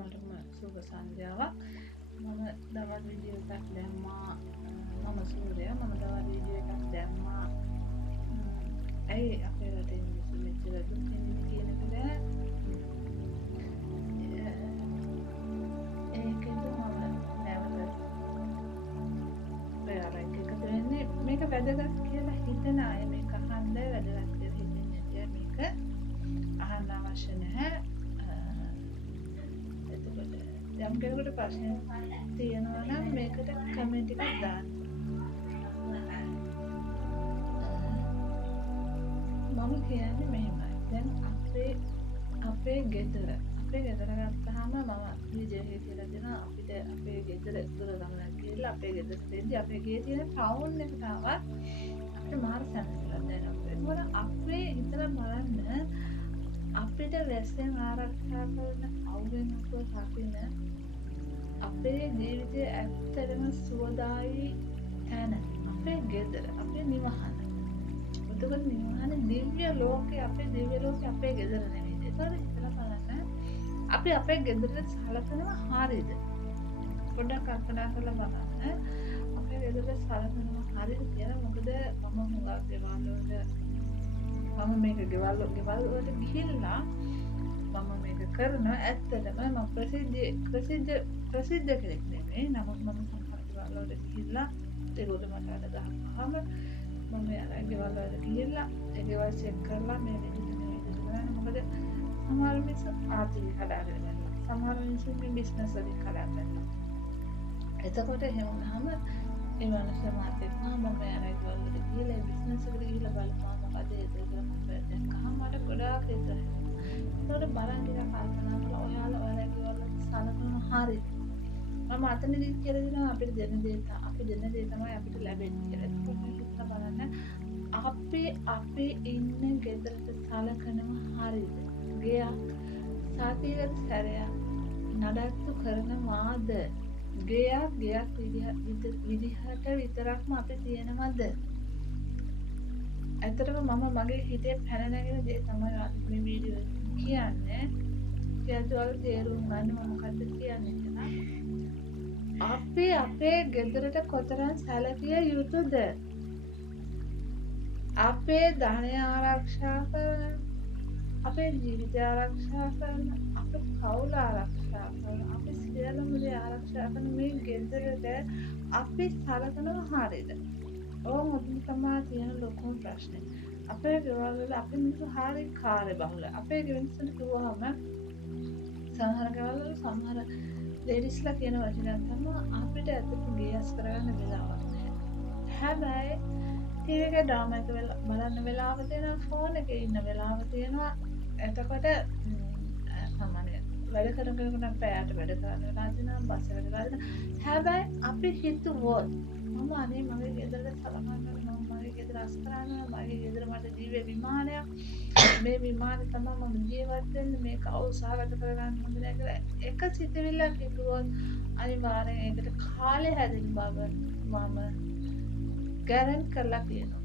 හැමෝටම සුබ සන්ධ්‍යාවක්. මම දවල් වීඩියෝ එකක් දැම්මා. මම සූර්යා. මම දවල් වීඩියෝ එකක් දැම්මා. ඇයි අපේ රටේ මිනිස්සු මෙච්චර දුක් විඳින්නේ කියන එක ඒකෙන්ද මම නැවත ඔයාලා එක්ක එකතු වෙන්නේ. මේක වැදගත් කියලා හිතන අය මේක අහන්න වැදගත් කියලා හිතන්නේ නැහැ. මේක අහන්න අවශ්‍ය නැහැ. යම් කෙනෙකුට ප්‍රශ්නයක් තියෙනවා නම් මේකට කමෙන්ට් එකක් දාන්න. මම කියන්නේ මෙහෙමයි. දැන් අපේ ගෙදර ගත්තාම මම වීඩියෝ එකේ කියලා දෙනවා අපිට අපේ ගෙදර දුර ගමනක් ගිහලා අපේ ගෙදරට දෙද්දි අපේ ගේ තියෙන ටවුන් එකට ආවත් අපිට මාර සැනසීමක් දැනෙනවා. ඒකවල අපේ හිතලා බලන්න අපිට වැස්සෙන් ආරක්ෂා කරන අවුවෙන් රකින්න අපේ ජීවිතයේ ඇත්තටම සුවදායි තැන අපේ ගෙදර අපේ නිවහන. එතකොට නිවහන දිව්‍ය ලෝකේ අපේ දිව්‍ය ලෝකේ අපේ ගෙදර නෙවෙයි. ඒතකොට හිතලා බලන්න අපි අපේ ගෙදරට සලකනවා හරියද? පොඩ්ඩක් කල්පනා කරලා බලන්න අපේ ගෙදරට සලකනවා හරියද කියලා. මොකද මම හුඟක් ගෙවල් මම මේක ගෙවල් වලට ගිහිල්ලා මම මේක කරනවා. ඇත්තටම මම ප්‍රසිද්ධ කෙනෙක් නෙමෙයි. නමුත් මම සමහර ගෙවල් වලට ගිහිල්ලා ඒගොල්ලෝ මට අද ගහපුවාම මම යාලා ගෙවල් වලට ගිහිල්ලා ඒ ගෙවල් චෙක් කරලා මේ විදිහට කරන්නේ. මොකද සමහර මිනිස්සු ආර්ථික කඩාගෙන යනවා. සමහර මිනිස්සුගේ බිස්නස් වලින් කඩාගෙන යනවා. එතකොට එහෙම වුණාම ඒ මනුස්සයා මාත් එක්ක මම යාලා ගෙවල් වලට ගිහිල්ලා ඒ බිස්නස් එකට ගිහිල්ලා බලපුවාම මොකද ඒක කියලා මම දැක්කම මට ගොඩාක් හිතෙනවා. ඒකට බලන් ටිකක් කල්පනා කරලා ඔයාලා ගෙවල් වලට සලකනවා හරියද? මම අතනදී කියලා දෙනවා අපිට දෙන දේ තමයි අපිට ලැබෙන්නේ කියලා. ඒක හිතලා බලන්න අපි ඉන්න ගෙදරට සලකනවා හරියද? ගියා සතියකට සැරයක් නඩත්තු කරනවාද? ගියක් විදිහට විතරක්ම අපි තියනවද? ඇත්තටම මම මගේ හිතේ පැන නැගෙන දේ තමයි මේ වීඩියෝ කියන්නේ. කියද්දවල තේරුම් ගන්න මම මොකද්ද කියන්නේ කියලා. අපි අපේ ගෙදරට කොතරම් සැලකිය යුතුද? අපේ ධනය ආරක්ෂා කරන, අපේ ජීවිතය ආරක්ෂා කරන, අපේ පවුල ආරක්ෂා කරන, අපේ සියලුම දේ ආරක්ෂා කරන මේ ගෙදරට අපි සලකනවා හරියද? ඔතන තමයි තියෙන ලොකුම ප්‍රශ්නේ. අපේ ගෙවල් වල අපි මිනිස්සු හරිය කාර්යබහුල. අපේ ගෙවන්සට කිව්වහම සමහර ගෙවල් වල සමහර ලේඩිස්ලා කියන වචනයක් තමයි අපිට ඇත්තට ගේස් කරගන්න වෙලාවක් නැහැ. හැබැයි ටීවී එකේ ඩ්‍රාමා එක බලන්න වෙලාව තියෙනවා, ෆෝන් එකේ ඉන්න වෙලාව තියෙනවා. එතකොට සාමාන්‍ය වැඩ කරන කෙනෙකුට පැයට වැඩ කරන්න වෙලා තියෙනවා, බස් එකට ගන්න. හැබැයි අපි හිතුවොත් මම අනේ මගේ ගෙදරට සලකන්න මගේ ගෙදර අස්කරන්න මගේ ගෙදර මට ජීවය විමානයක් මේ විමානේ තමයි මම ජීවත් වෙන්නේ මේක අවසාගත කරගන්න හොඳ නැහැ කියලා එක සිතවිල්ලක් හිතුවොත් අනිවාර්යෙන් ඒකට කාලය හැදෙන බව මම ගැරන්ට් කරලා කියනවා.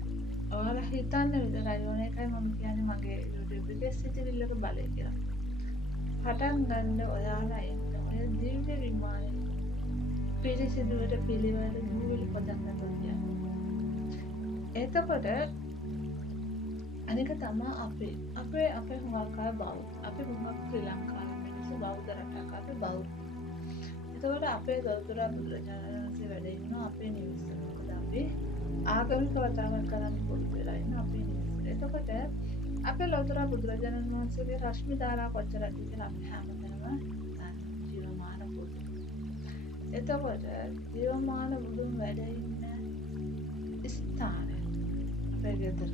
ඔයාලා හිතන්න විතරයි ඕන එකයි මම කියන්නේ මගේ YouTube එකේ සිතවිල්ලක බලය කියලා. පටන් ගන්න ඔයාලා එන්න ඔය ජීවය විමානේ පිළිසිදුවට පිළිවෙල දුවිලි පොදක් නැතුව කියන්නේ. එතකොට අනික තමයි අපේ හුඟක් අය බෞද්ධ. අපි හුඟක් ශ්‍රී ලංකාවේ මිනිස්සු බෞද්ධ රටක් අපි බෞද්ධ. එතකොට අපේ ගෞතම බුදුරජාණන් වහන්සේ වැඩ ඉන්නවා අපේ නිවසේ. මොකද අපි ආගමික වතාවක් කරන්න පුරුදු වෙලා ඉන්න අපේ නිවසේ. එතකොට අපේ ලෞතර බුදුරජාණන් වහන්සේගේ රශ්මි ධාරා කොච්චරද කියලා අපි හැමතැනම ජීවමාන බුදු. එතකොට ජීවමාන බුදුන් වැඩ ඉන්න ස්ථානය අපේ ගෙදර.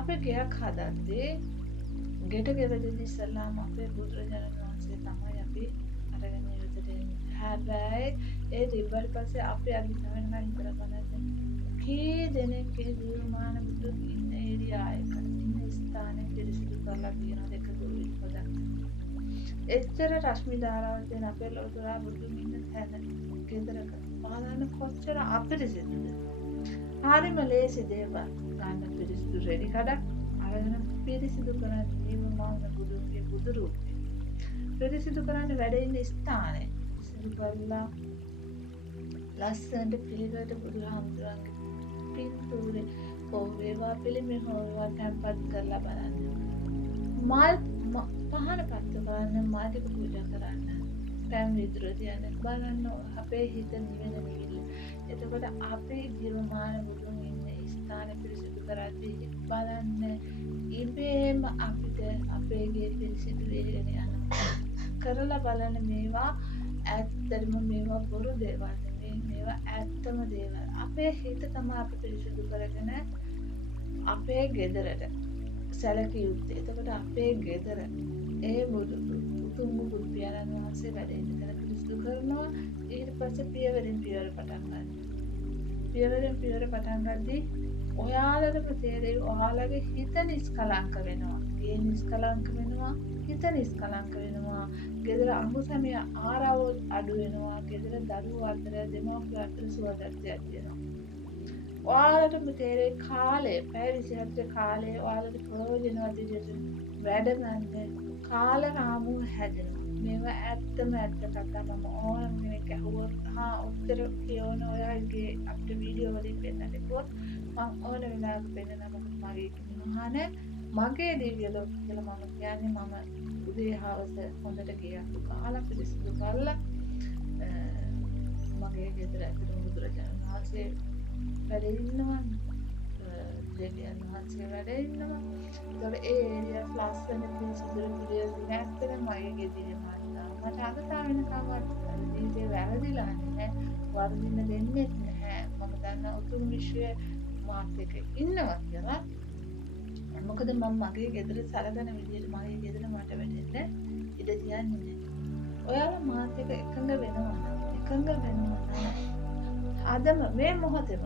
අපේ ගෙයක් හදද්දී ගෙට ගෙවදදී ඉස්සල්ලාම අපේ බුදුරජාණන් වහන්සේ තමයි අපි අරගෙන ඉවතට එන්නේ. හැබැයි ඒ රිබර් පස්සේ අපි අදින්න වෙනවා හිතලා බලන්න. කී දෙනෙක්ගේ ජීවමාන බුදුන් ඉන්න ඒරියා එක ඉන්න ස්ථානයේ පිරිසිදු කරලා තියෙන එක දුරින් පොදක්. එච්චර රශ්මි ධාරාවක් තියෙන අපේ ලෞතර බුදුන් ඉන්න තැන ගෙදරක බලන්න කොච්චර අපිරිසිදුද? හරිම ලේසි දේවල් ගන්න පිරිසිදු රෙඩි කඩක් අරගෙන පිරිසිදු කරන ජීවමාන බුදුන්ගේ බුදු රූපේ. පිරිසිදු කරන්න වැඩ ඉන්න ස්ථානේ පිරිසිදු කරලා ලස්සනට පිළිවෙලට බුදුහාමුදුරන්ගේ පින්තූරේ හෝ වේවා පිළිමේ හෝ වේවා තැන්පත් කරලා බලන්න. මල් පහන පත්තු කරන්න මල් ටික පූජා කරන්න. පැන් විදුර තියන්න බලන්න අපේ හිත නිවෙන නිවිල්ල. එතකොට අපේ ජීවමාන බුදුන් ඉන්න ස්ථාන පිරිසිදු කරද්දී බලන්න ඉබේම අපිට අපේ ගේ පිරිසිදු වෙගෙන යනවා. කරලා බලන්න මේවා ඇත්තටම මේවා බොරු දේවල් නෙමෙයි මේවා ඇත්තම දේවල්. අපේ හිත තමයි අපි පිරිසිදු කරගෙන අපේ ගෙදරට සැලකිය යුත්තේ. එතකොට අපේ ගෙදර ඒ උතුම් බුදු පියාණන් වහන්සේ වැඩ ඉන්න තැන පිරිසිදු කරනවා. ඊට පස්සේ පියවරෙන් පියවර පටන් ගන්නවා. පියවරෙන් පියවර පටන් ගද්දී ඔයාලටම තේරෙයි ඔයාලගේ හිත නිස්කලංක වෙනවා. ඒ නිස්කලංක වෙනවා. හිත නිස්කලංක වෙනවා. ගෙදර අමුසමය ආරවුල් අඩු වෙනවා. ගෙදර දරුවෝ අතර දෙමව්පියෝ අතර සුවදත්වයක් තියෙනවා. ඔයාලටම තේරෙයි කාලය පැය 24 කාලේ ඔයාලට ප්‍රයෝජනවත් විදිහට වැඩ ගන්න කාල රාමුව හැදෙනවා. මේවා ඇත්තම ඇත්ත කතා. මම ඕනම කෙනෙක් ඇහුවොත් උත්තර කියවන ඔයාගේ අපේ වීඩියෝ වලින් පෙන්නන්න කිව්වොත් මම ඕන වෙලාවක පෙන්නනවා. මොකද මගේ මහාන මගේ දිව්‍ය ලෝක කියලා මම කියන්නේ මම උදේ හවස හොඳට ගියක් කාලා පිළිසිදු කරලා මගේ ගෙදර ඇතුළේ බුදුරජාණන් වහන්සේ වැඩ ඉන්නවා. දෙවියන් වහන්සේ වැඩ ඉන්නවා. ඒතකොට ඒ ඒරියා ලස්සන පිළිසිදු පිළිවෙල නැත්තේ මගේ ගෙදර මට අදතා වෙනකම්වත් ජීවිතේ වැරදිලා නැහැ. වර්ධින්න දෙන්නේ නැහැ. මම දන්න උතුම් විශ්වයේ මාත් එක්ක ඉන්නවා කියලා. මොකද මම මගේ ගෙදර සලකන විදිහට මගේ ගෙදර මට වෙන්නේ ඉඩ තියන්නේ නැහැ. ඔයාලා මාත් එක්ක එකඟ වෙනවා නම් ආදම මේ මොහොතේම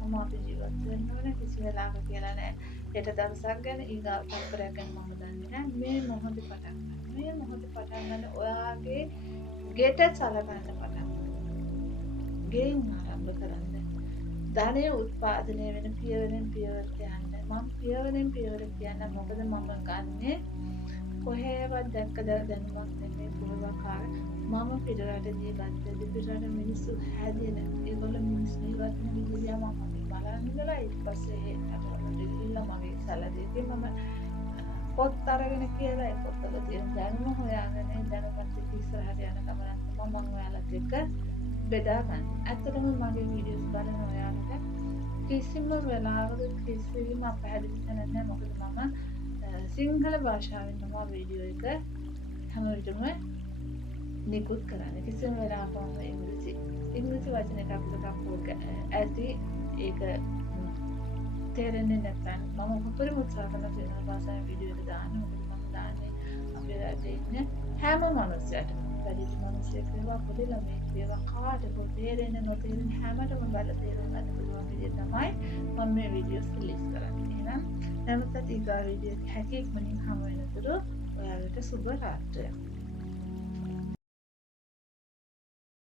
තමයි අපි ජීවත් වෙන්න ඕනේ. කිසි වෙලාවක කියලා නැහැ. හෙට දවසක් ගැන ඊගා තත්පරයක් ගැන මම දන්නේ නැහැ. මේ මොහොතේ පටන් ගන්න ඔයාගේ ගෙට සලකන්න පටන් ගන්න. ගෙයින් ආරම්භ කරන්න. ධනය උත්පාදනය වෙන පියවරෙන් පියවරට යන්න. මම පියවරෙන් පියවරට යන්න මොකද මම ගන්නෙ කොහේවත් දැක්ක දැනුමක් නෙමෙයි පුරවකාර. මම පිටරටදී ගත්තද පිටරට මිනිස්සු හැදෙන ඒගොල්ලෝ මිනිස්සු ජීවත් වෙන විදිහ මම බලන්න ඉඳලා ඊට පස්සේ අතට ගිහිල්ලා මගේ සැලදීදී මම පොත් අරගෙන කියලා ඒ පොත්වල තියෙන දැනුම හොයාගෙන දැනුමත් එක්ක ඉස්සරහට යන ගමනක් මම ඔයාලත් එක්ක බෙදා ගන්න. ඇත්තටම මගේ වීඩියෝස් බලන ඔයාලට කිසිම වෙලාවක කිසිම අපහැදිලි තැනක් නැහැ. මොකද මම සිංහල භාෂාවෙන් තමයි වීඩියෝ එක හැම විටම නිකුත් කරන්නේ. කිසිම වෙලාවක මම ඉංග්‍රීසි වචන එකක් දෙකක් ඇති ඒක තේරෙන්නේ නැත්නම් මම උපරිම උත්සාහ කරන සිංහල භාෂාවෙන් වීඩියෝ එක දාන්න. මොකද මම දාන්නේ අපේ රටේ ඉන්න හැම මිනිස්සුන්ටම වැඩි මිනිස්සෙක් වේවා පොඩි ළමයෙක් වේවා කාටද තේරෙන්නේ නොතේරෙන්නේ හැමතෙම බලලා තේරුම් ගන්න පුළුවන් විදිහ තමයි මම මේ වීඩියෝස් රිලීස් කරන්නේ. එහෙනම් නැවතත් ඊගා වීඩියෝ එකක් හැකි ඉක්මනින් හමු වෙනතුරු ඔයාලට සුබ රාත්‍රියක්.